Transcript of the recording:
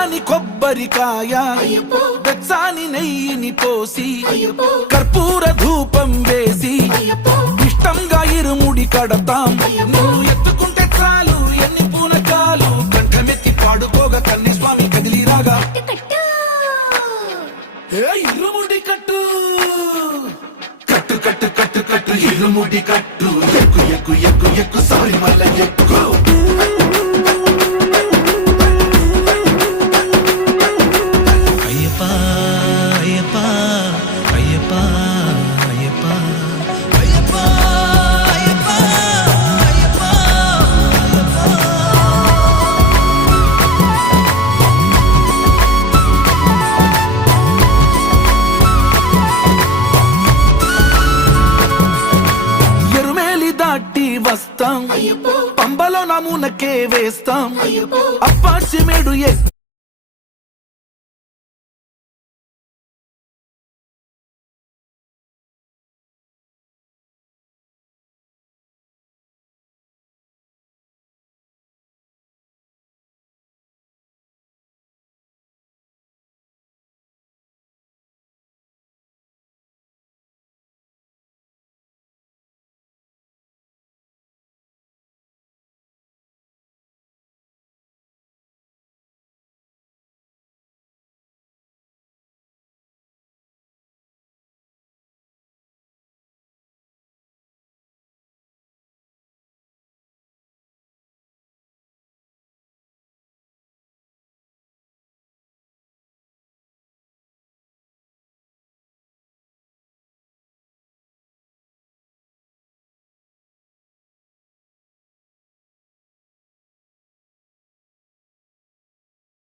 పచ్చాని కొబ్బరికాయ వెచ్చాని నెయ్యిని పోసి కర్పూర ధూపం వేసి ఇష్టంగా ఇరుముడి కడతాం. నువ్వు ఎత్తుకుంటే చాలు ఎన్ని పూనకాలు కంఠమెత్తి పాడుకోగా కన్యస్వామి కదిలిరాగా ఇరుముడి కట్టు కట్టు కట్టు కట్టు కట్టు ఇరుముడి కట్టు ఎక్కు ఎక్కు ఎక్కు ఎక్కు సారి మల్ల ఎక్కు. వస్తాం పంబలో నమూనకే వేస్తాం అప్పాచి మేడు